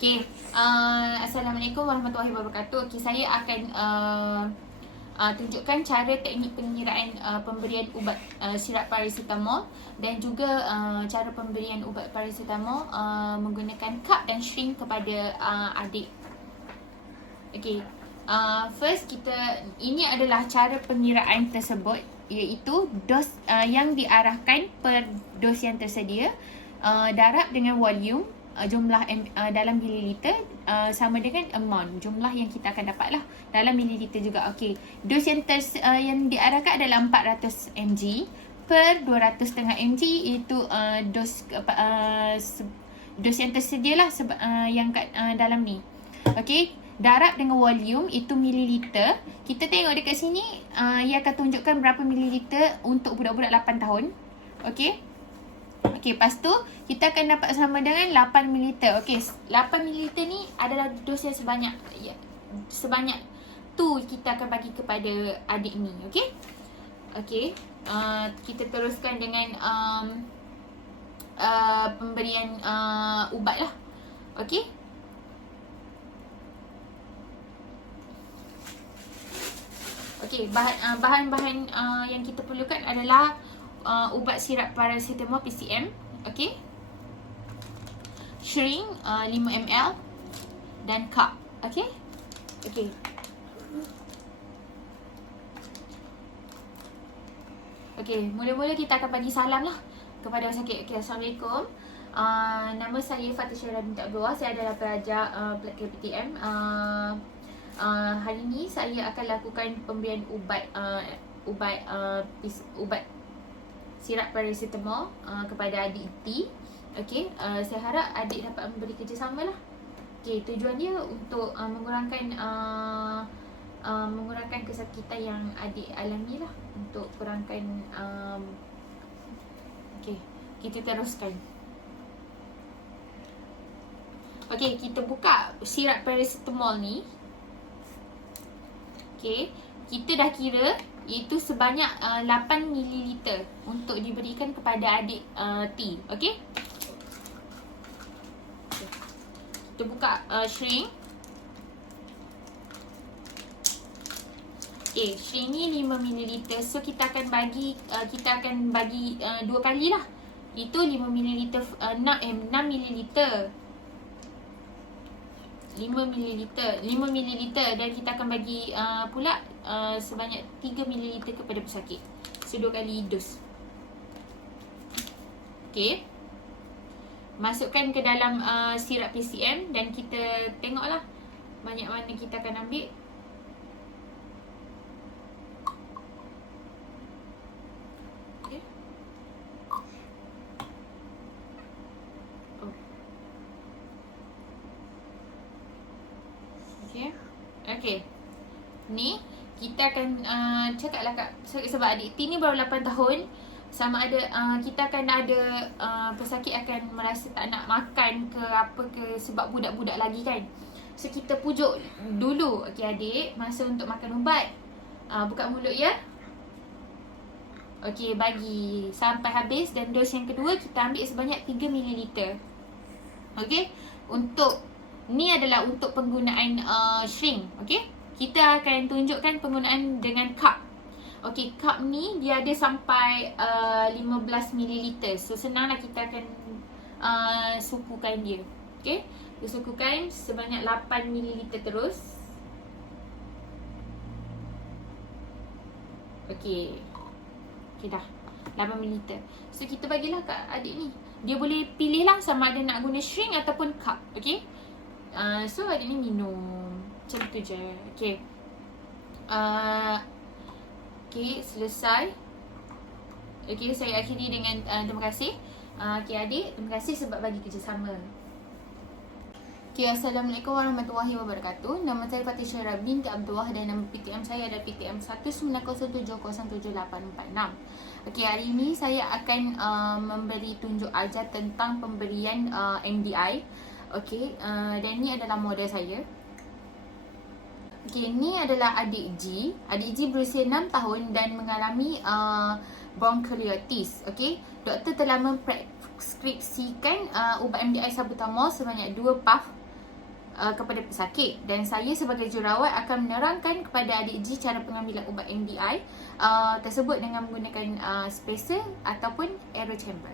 Okey, Assalamualaikum warahmatullahi wabarakatuh. Okey, saya akan tunjukkan cara teknik pengiraan pemberian ubat sirap paracetamol dan juga cara pemberian ubat paracetamol menggunakan cup dan syring kepada adik. Okey, first ini adalah cara pengiraan tersebut, iaitu dos yang diarahkan per dos yang tersedia, darab dengan volume, jumlah dalam mililiter sama dengan amount, jumlah yang kita akan dapat lah dalam mililiter juga. Okey, dos yang diarahkan adalah 400 mg per 200.5 mg, iaitu dos yang tersedia lah yang kat dalam ni. Okey, darab dengan volume itu mililiter. Kita tengok dekat sini, ia akan tunjukkan berapa mililiter untuk budak-budak 8 tahun. Okey. Okey, lepas tu kita akan dapat sama dengan 8 ml. Okey, 8 ml ni adalah dos yang sebanyak tu kita akan bagi kepada adik ni. Okey. Okey, kita teruskan dengan pemberian ubat lah. Okey. Okey, bahan-bahan yang kita perlukan adalah ubat sirap paracetamol PCM, okey, syring 5 ml dan cup, okey. Okey. Okey, mula-mula kita akan bagi salam lah kepada pesakit. Okey, Assalamualaikum. Nama saya Fatin Syara binti Abdullah. Saya adalah pelajar pelakir PTM. Hari ini saya akan lakukan pemberian ubat sirap paracetamol kepada adik T. Okey, saya harap adik dapat memberi kerjasama lah. Okey, tujuan dia untuk mengurangkan kesakitan yang adik alami lah, untuk kurangkan okey, kita teruskan. Okey, kita buka sirap paracetamol ni. Okey, kita dah kira iaitu sebanyak 8 ml untuk diberikan kepada adik T. Okey. Kita buka syring. Okey, syring ni 5 ml. So kita akan bagi 2 kali lah. Itu 5 ml 6 ml. 5 ml dan kita akan bagi pula sebanyak 3 ml kepada pesakit. So 2 kali dos. Okey. Masukkan ke dalam sirap PCM dan kita tengoklah banyak mana kita akan ambil. Okey. Okey. Ni kita akan cakaplah kat sebab adik T ni baru 8 tahun, sama ada kita akan ada pesakit akan merasa tak nak makan ke apa ke sebab budak-budak lagi kan. So kita pujuk dulu. Okey adik, masa untuk makan ubat. Buka mulut ya. Okey, bagi sampai habis, dan dos yang kedua kita ambil sebanyak 3 ml. Okey. Ni adalah untuk penggunaan syring. Okey. Kita akan tunjukkan penggunaan dengan cup. Okey, cup ni dia ada sampai 15 ml. So senanglah kita akan sukukan dia. Okey. Kita sukukan sebanyak 8 ml terus. Okey. Okey dah. 8 ml. So kita bagilah kat adik ni. Dia boleh pilih lah sama ada nak guna syring ataupun cup. Okey. So adik ni minum. Macam tu je. Okey. Okey, selesai. Okey, saya akhiri dengan terima kasih. Okey adik, terima kasih sebab bagi kerjasama. Okey, Assalamualaikum warahmatullahi wabarakatuh. Nama saya Fatin Syara binti Abdullah dan nama PTM saya adalah PTM 190707846. Okey, hari ini saya akan memberi tunjuk ajar tentang pemberian MDI. Okey, dan ni adalah model saya. Okey, ni adalah adik G. Adik G berusia 6 tahun dan mengalami bronchiolitis. Okey, doktor telah mempreskripsikan ubat MDI salbutamol sebanyak 2 puff kepada pesakit, dan saya sebagai jururawat akan menerangkan kepada adik G cara pengambilan ubat MDI tersebut dengan menggunakan spacer ataupun aero chamber.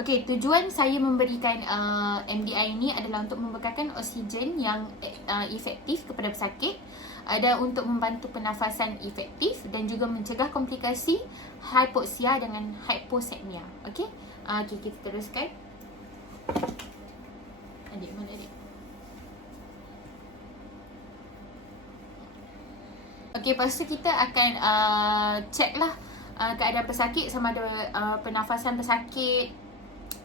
Okey, tujuan saya memberikan MDI ini adalah untuk membekalkan oksigen yang efektif kepada pesakit dan untuk membantu pernafasan efektif dan juga mencegah komplikasi hipoksia dengan hyposekmia. Okey. Okey, kita teruskan. Adik mana adik? Okey, lepas tu kita akan check lah keadaan pesakit, sama ada pernafasan pesakit,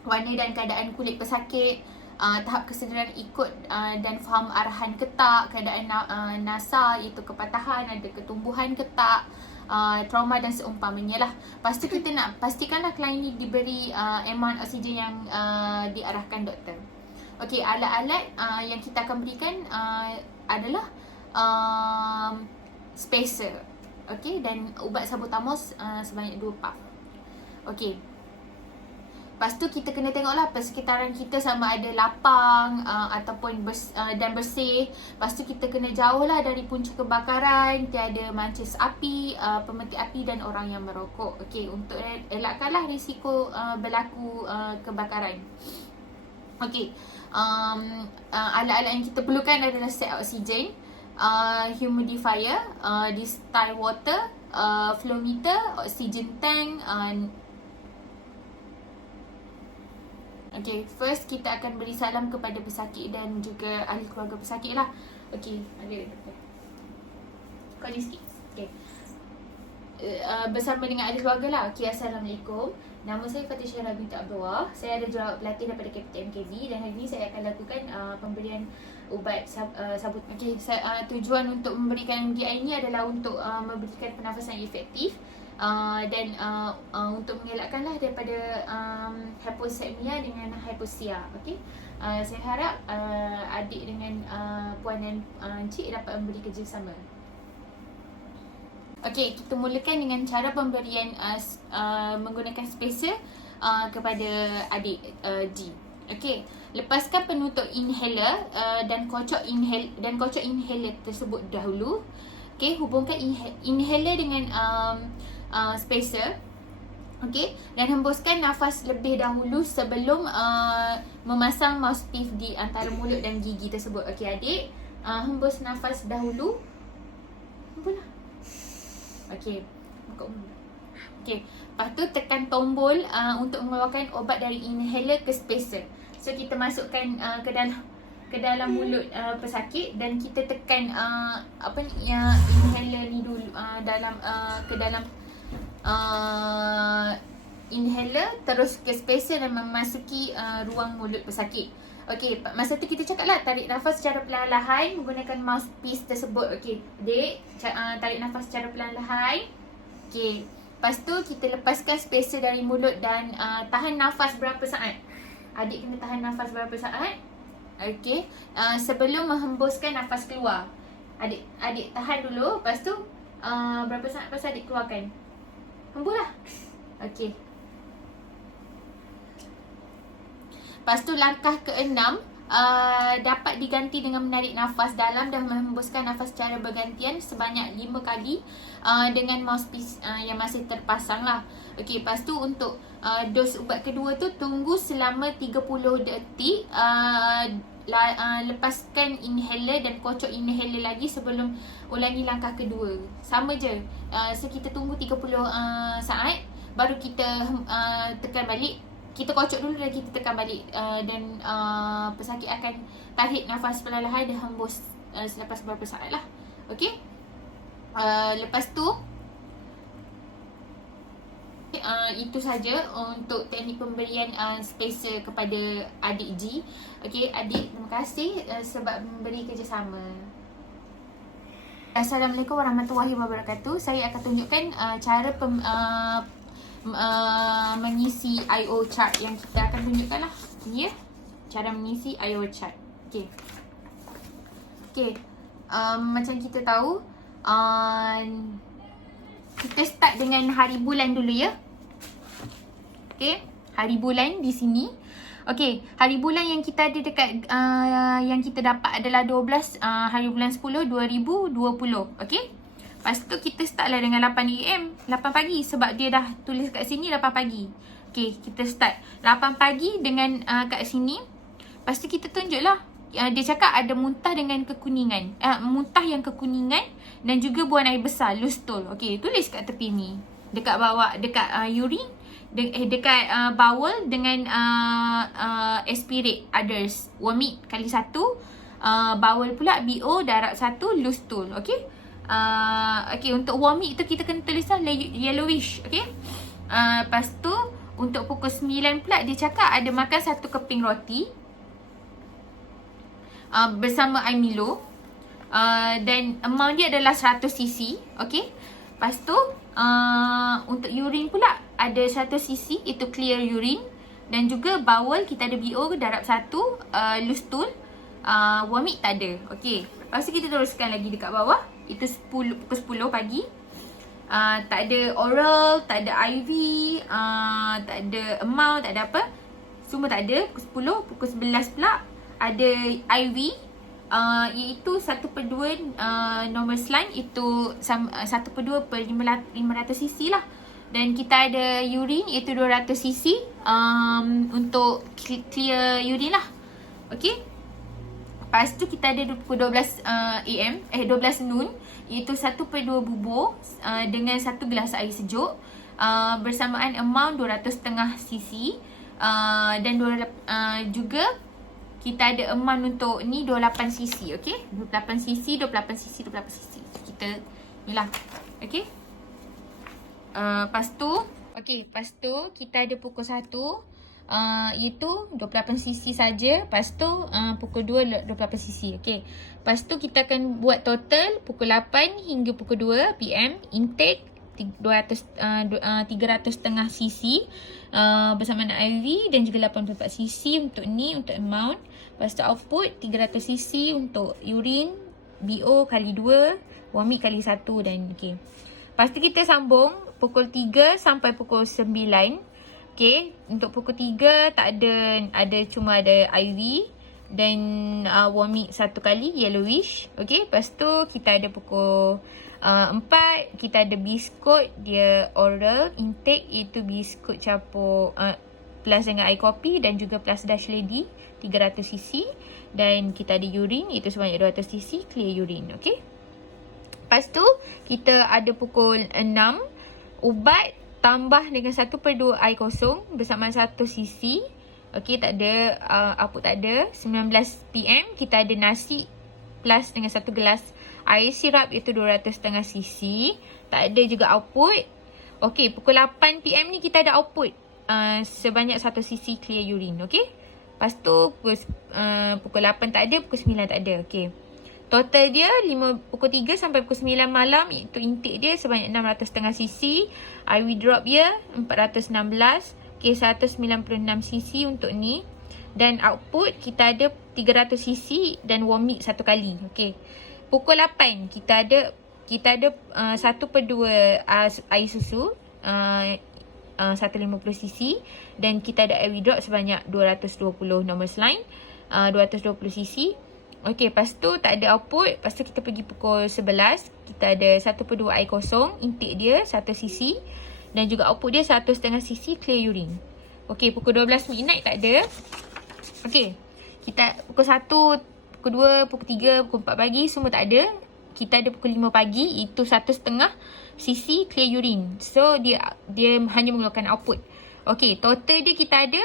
warna dan keadaan kulit pesakit, tahap kesedaran ikut dan faham arahan ke tak, keadaan nasa iaitu kepatahan, ada ketumbuhan ke tak, trauma dan seumpamanya lah. Lepas tu kita nak pastikanlah klien ni diberi amount oksigen yang diarahkan doktor. Okey, alat-alat yang kita akan berikan adalah spacer, okey, dan ubat salbutamol sebanyak 2 puff. Okey. Lepas tu kita kena tengoklah persekitaran kita sama ada lapang ataupun dan bersih. Lepas tu kita kena jauh lah dari punca kebakaran, tiada mancis api, pemetik api dan orang yang merokok. Okey, untuk elakkanlah risiko berlaku kebakaran. Okey, alat-alat yang kita perlukan adalah set oksigen, humidifier, distilled water, flow meter, oxygen tank. Okay, first kita akan beri salam kepada pesakit dan juga ahli keluarga pesakit lah. Okay, ada. Kau ni sikit. Okay. Bersama dengan ahli keluarga lah. Okay, Assalamualaikum. Nama saya Fatih Syahra binti Abdullah. Saya ada jururawat pelatih daripada KPTM dan hari ini saya akan lakukan pemberian ubat sabut. Okay, tujuan untuk memberikan MDI ini adalah untuk memberikan pernafasan efektif. Dan untuk mengelakkanlah daripada hyposekmia dengan hypoksia. Okey. Saya harap adik dengan puan dan encik dapat memberi kerjasama. Okey, kita mulakan dengan cara pemberian menggunakan spacer kepada adik G. Okey, lepaskan penutup inhaler dan kocok inhaler tersebut dahulu. Okey, hubungkan inhaler dengan spacer. Okey, dan hembuskan nafas lebih dahulu sebelum memasang mouthpiece di antara mulut dan gigi tersebut. Okey adik, hembus nafas dahulu. Hembuslah. Okey, buka mulut. Okey, lepas tu tekan tombol untuk mengeluarkan obat dari inhaler ke spacer. So kita masukkan ke dalam mulut pesakit dan kita tekan inhaler ni dulu ke dalam inhaler, terus ke spacer dan memasuki ruang mulut pesakit. Okey, masa tu kita cakap lah, tarik nafas secara perlahan-lahan menggunakan mouthpiece tersebut. Okey, adik, tarik nafas secara perlahan-lahan. Okey, lepas tu kita lepaskan spacer dari mulut dan tahan nafas berapa saat? Adik kena tahan nafas berapa saat? Okey, sebelum menghembuskan nafas keluar. Adik tahan dulu, lepas tu berapa saat lepas adik keluarkan? Hembuslah. Okey. Lepas tu langkah ke-6 dapat diganti dengan menarik nafas dalam dan menghembuskan nafas secara bergantian sebanyak 5 kali dengan mouthpiece yang masih terpasang lah. Okey, lepas tu untuk dos ubat kedua tu tunggu selama 30 detik. Lepaskan inhaler dan kocok inhaler lagi sebelum ulangi langkah kedua. Sama je. So kita tunggu 30 saat baru kita tekan balik. Kita kocok dulu dan kita tekan balik dan pesakit akan tarik nafas perlahan dan hembus selepas beberapa saat lah. Okey. Lepas tu itu saja untuk teknik pemberian spacer kepada adik G. Okey, adik, terima kasih sebab memberi kerjasama. Assalamualaikum warahmatullahi wabarakatuh. Saya akan tunjukkan cara mengisi IO chart yang kita akan tunjukkan lah. Ni ya, cara mengisi IO chart. Okey. Okey. Macam kita tahu, kita start dengan hari bulan dulu ya. Okey. hari bulan di sini. Okey, hari bulan yang kita ada dekat yang kita dapat adalah 12 hari bulan 10 2020. Okey. Lepas tu kita start lah dengan 8 AM, 8 pagi sebab dia dah tulis kat sini 8 pagi. Okey, kita start 8 pagi dengan kat sini. Lepas tu kita tunjuk lah. Dia cakap ada muntah dengan kekuningan. Muntah yang kekuningan dan juga buang air besar, loose stool. Okey, tulis kat tepi ni. Dekat bawah, dekat urine, dekat bowel dengan aspirate others. Vomit kali 1. Bowel pula BO, darab 1, loose stool. Okey. Okey, untuk vomit tu kita kena tulis lah yellowish. Okey. Lepas tu untuk pukul 9 pula dia cakap ada makan 1 keping roti bersama air Milo. Dan amount dia adalah 100cc. Okey. Lepas tu untuk urine pula ada 100cc, itu clear urine. Dan juga bowel kita ada BO darab 1, loose stool. Vomit tak ada. Okey. Lepas tu kita teruskan lagi dekat bawah. Itu pukul 10 pagi. Tak ada oral, tak ada IV, tak ada amount, tak ada apa. Semua tak ada. Pukul 10, pukul 11 pula ada IV, iaitu 1/2 normal saline, itu 1/2 per 500cc lah. Dan kita ada urine iaitu 200cc untuk clear urine lah. Okey. Lepas tu kita ada pukul 12 AM, 12 noon, iaitu 1/2 bubur dengan 1 gelas air sejuk, bersamaan amount 200.5cc, dan juga kita ada amount untuk ni 28cc. Okey, 28cc, 28cc, 28cc. Kita ni lah. Okey. Lepas tu kita ada pukul 1, iaitu 28cc saja. Lepas tu pukul 2 28cc. Okey. Lepas tu kita akan buat total pukul 8 hingga pukul 2 PM. Intake 300.5cc bersamaan IV dan juga 84cc untuk ni, untuk amount. Lepas tu output 300cc untuk urine, BO kali 2, vomit kali 1 dan okey. Lepas tu kita sambung pukul 3 sampai pukul 9. Okey, untuk pukul 3 tak ada cuma ada IV dan vomit 1 kali yellowish. Okey, lepas tu kita ada pukul 4 kita ada biskut, dia oral intake, iaitu biskut campur plus dengan air kopi dan juga plus Dutch Lady 300cc, dan kita ada urine iaitu sebanyak 200cc clear urine. Okey. Lepas tu kita ada pukul 6 ubat tambah dengan 1/2 air kosong bersamaan 1cc. Okey, tak ada apa tak ada. 19 PM kita ada nasi plus dengan 1 gelas air sirap iaitu 200.5cc. Tak ada juga output. Okey, pukul 8 PM ni kita ada output sebanyak 1cc clear urine. Okey. Lepas tu pukul 8 tak ada, pukul 9 tak ada. Okey. Total dia pukul 3 sampai pukul 9 malam, iaitu intake dia sebanyak 600.5cc. IV drop dia 416. Okay, 196cc untuk ni. Dan output kita ada 300cc dan vomit 1 kali. Okay. Pukul 8 kita ada 1/2 air susu 150cc dan kita ada IV drop sebanyak 220 normal saline 220cc. Okey, lepas tu tak ada output. Lepas tu kita pergi pukul 11. Kita ada 1/2 air kosong. Intake dia 1cc. Dan juga output dia 1.5cc clear urine. Okey, pukul 12 midnight tak ada. Okey, kita pukul 1, pukul 2, pukul 3, pukul 4 pagi semua tak ada. Kita ada pukul 5 pagi. Itu 1.5cc clear urine. So, dia hanya mengeluarkan output. Okey, total dia kita ada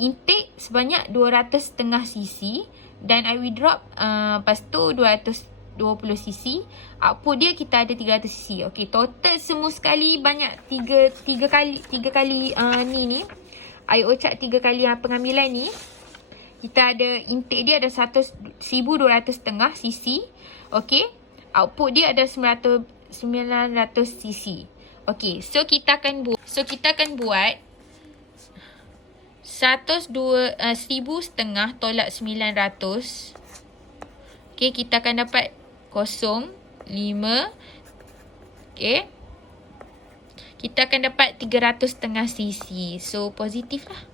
intake sebanyak 200.5cc. Dan IV drop lepas tu 220cc. Output dia kita ada 300cc. Okey, total semua sekali banyak 3 kali ni air ucap 3 kali pengambilan ni. Kita ada intake dia ada 1,200.5cc. Okey, output dia ada 900cc. Okey, so kita akan buat 1,500 tolak 900. Okey, kita akan dapat 0, 5. Okey. kita akan dapat 300 setengah cc. So, positif lah.